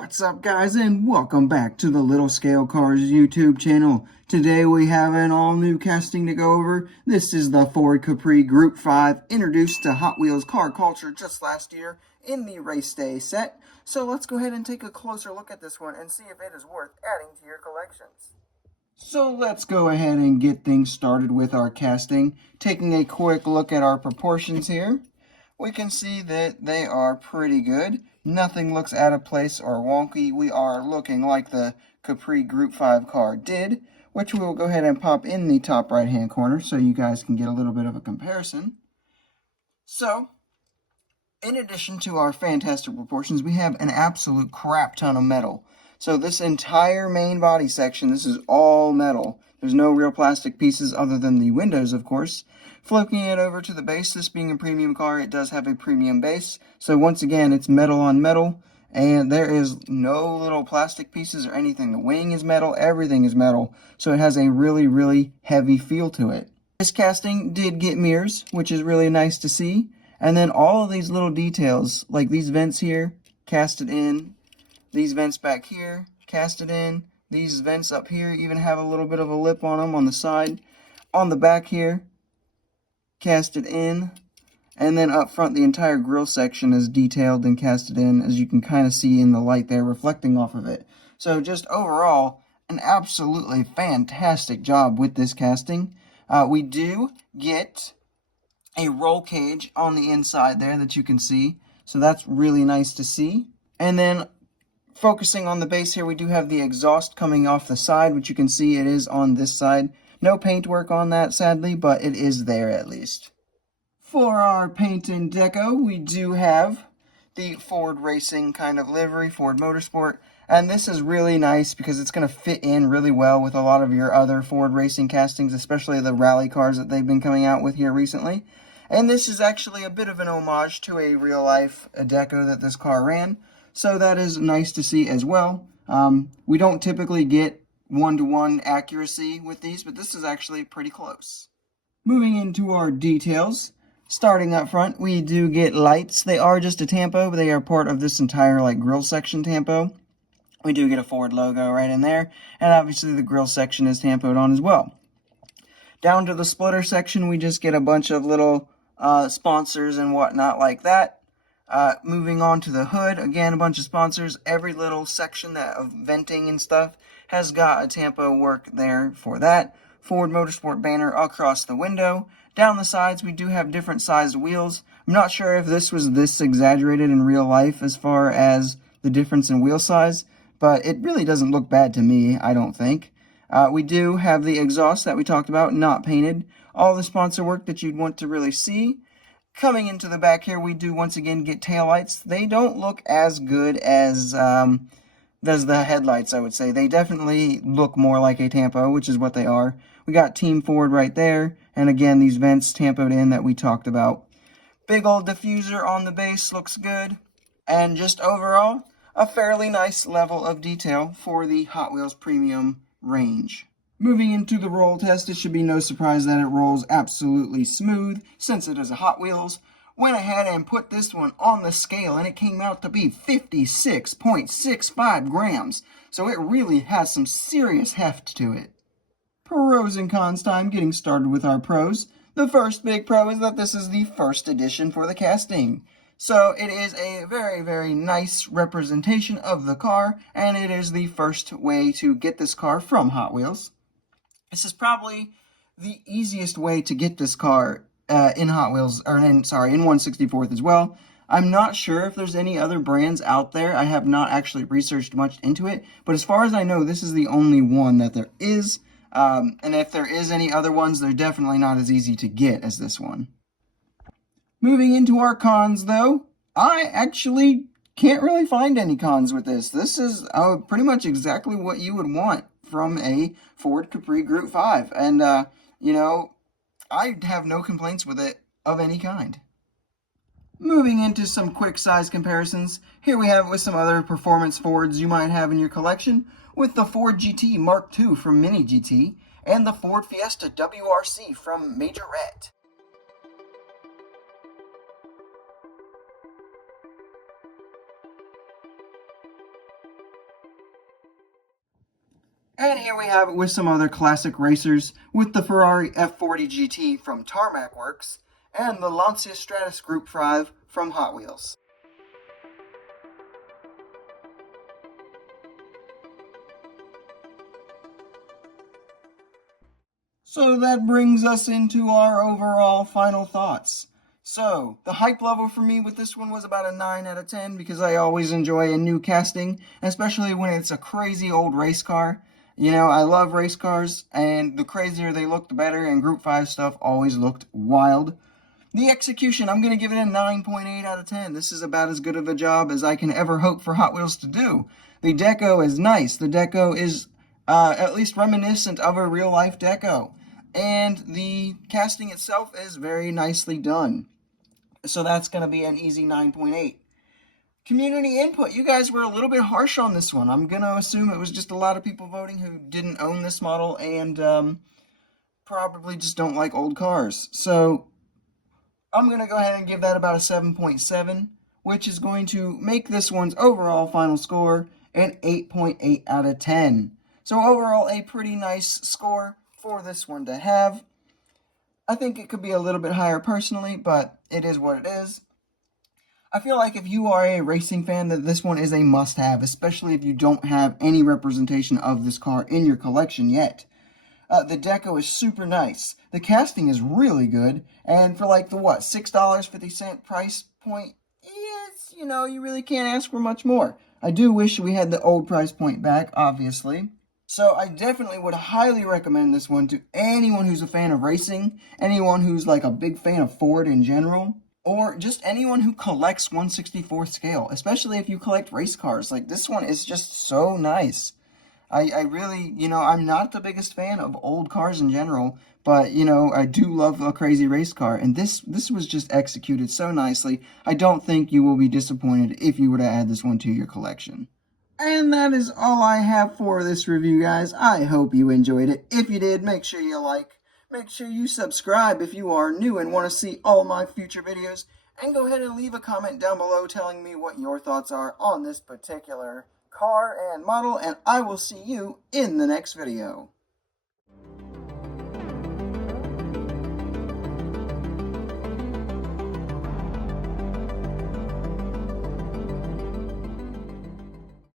What's up, guys, and welcome back to the Little Scale Cars YouTube channel. Today we have an all-new casting to go over. This is the Ford Capri Group 5, introduced to Hot Wheels car culture just last year in the race day set. So let's go ahead and take a closer look at this one and see if it is worth adding to your collections. So let's go ahead and get things started with our casting. Taking a quick look at our proportions here, we can see that they are pretty good. Nothing looks out of place or wonky. We are looking like the Capri Group 5 car did, which we will go ahead and pop in the top right hand corner so you guys can get a little bit of a comparison. So, in addition to our fantastic proportions, we have an absolute crap ton of metal. So this entire main body section, this is all metal. There's no real plastic pieces other than the windows, of course. Flipping it over to the base, this being a premium car, it does have a premium base. So once again, it's metal on metal, and there is no little plastic pieces or anything. The wing is metal, everything is metal. So it has a really, really heavy feel to it. This casting did get mirrors, which is really nice to see. And then all of these little details, like these vents here, casted in. These vents back here, casted in. These vents up here even have a little bit of a lip on them on the side. On the back here, casted in. And then up front, the entire grill section is detailed and casted in, as you can kind of see in the light there reflecting off of it. So just overall, an absolutely fantastic job with this casting. We do get a roll cage on the inside there that you can see. So that's really nice to see. And then focusing on the base here, we do have the exhaust coming off the side, which you can see it is on this side. No paintwork on that, sadly, but it is there at least. For our paint and deco, we do have the Ford Racing kind of livery, Ford Motorsport. And this is really nice because it's going to fit in really well with a lot of your other Ford Racing castings, especially the rally cars that they've been coming out with here recently. And this is actually a bit of an homage to a real-life deco that this car ran. So that is nice to see as well. We don't typically get one-to-one accuracy with these, but this is actually pretty close. Moving into our details, starting up front, we do get lights. They are just a tampo, but they are part of this entire grill section tampo. We do get a Ford logo right in there, and obviously the grill section is tampoed on as well. Down to the splitter section, we just get a bunch of little sponsors and whatnot like that. Moving on to the hood, again, a bunch of sponsors. Every little section of venting and stuff has got a tampo work there for that. Ford Motorsport banner across the window. Down the sides, we do have different sized wheels. I'm not sure if this was this exaggerated in real life as far as the difference in wheel size, but it really doesn't look bad to me, I don't think. We do have the exhaust that we talked about, not painted. All the sponsor work that you'd want to really see. Coming into the back here, we do once again get taillights. They don't look as good as the headlights, I would say. They definitely look more like a tampo, which is what they are. We got Team Ford right there, and again, these vents tampoed in that we talked about. Big old diffuser on the base looks good. And just overall, a fairly nice level of detail for the Hot Wheels Premium range. Moving into the roll test, it should be no surprise that it rolls absolutely smooth, since it is a Hot Wheels. Went ahead and put this one on the scale, and it came out to be 56.65 grams, so it really has some serious heft to it. Pros and cons time, getting started with our pros. The first big pro is that this is the first edition for the casting. So it is a very, very nice representation of the car, and it is the first way to get this car from Hot Wheels. This is probably the easiest way to get this car in Hot Wheels, or in 1/64th as well. I'm not sure if there's any other brands out there. I have not actually researched much into it, but as far as I know, this is the only one that there is. And if there is any other ones, they're definitely not as easy to get as this one. Moving into our cons, though, I actually can't really find any cons with this. This is pretty much exactly what you would want from a Ford Capri Group 5. And, I have no complaints with it of any kind. Moving into some quick size comparisons, here we have it with some other performance Fords you might have in your collection, with the Ford GT Mark II from Mini GT, and the Ford Fiesta WRC from Majorette. And here we have it with some other classic racers, with the Ferrari F40 GT from Tarmac Works, and the Lancia Stratus Group 5 from Hot Wheels. So that brings us into our overall final thoughts. So, the hype level for me with this one was about a 9 out of 10 because I always enjoy a new casting, especially when it's a crazy old race car. You know, I love race cars, and the crazier they look, the better, and Group 5 stuff always looked wild. The execution, I'm going to give it a 9.8 out of 10. This is about as good of a job as I can ever hope for Hot Wheels to do. The deco is nice. The deco is at least reminiscent of a real-life deco. And the casting itself is very nicely done. So that's going to be an easy 9.8. Community input. You guys were a little bit harsh on this one. I'm going to assume it was just a lot of people voting who didn't own this model and probably just don't like old cars. So I'm going to go ahead and give that about a 7.7, which is going to make this one's overall final score an 8.8 out of 10. So overall, a pretty nice score for this one to have. I think it could be a little bit higher personally, but it is what it is. I feel like if you are a racing fan, that this one is a must-have, especially if you don't have any representation of this car in your collection yet. The deco is super nice. The casting is really good. And for like the $6.50 price point, yes, you know, you really can't ask for much more. I do wish we had the old price point back, obviously. So I definitely would highly recommend this one to anyone who's a fan of racing, anyone who's like a big fan of Ford in general, or just anyone who collects 1/64th scale, especially if you collect race cars. Like, this one is just so nice. I really, you know, I'm not the biggest fan of old cars in general, but, you know, I do love a crazy race car, and this was just executed so nicely. I don't think you will be disappointed if you were to add this one to your collection. And that is all I have for this review, guys. I hope you enjoyed it. If you did, make sure you like, make sure you subscribe if you are new and want to see all my future videos, and go ahead and leave a comment down below telling me what your thoughts are on this particular car and model, and I will see you in the next video.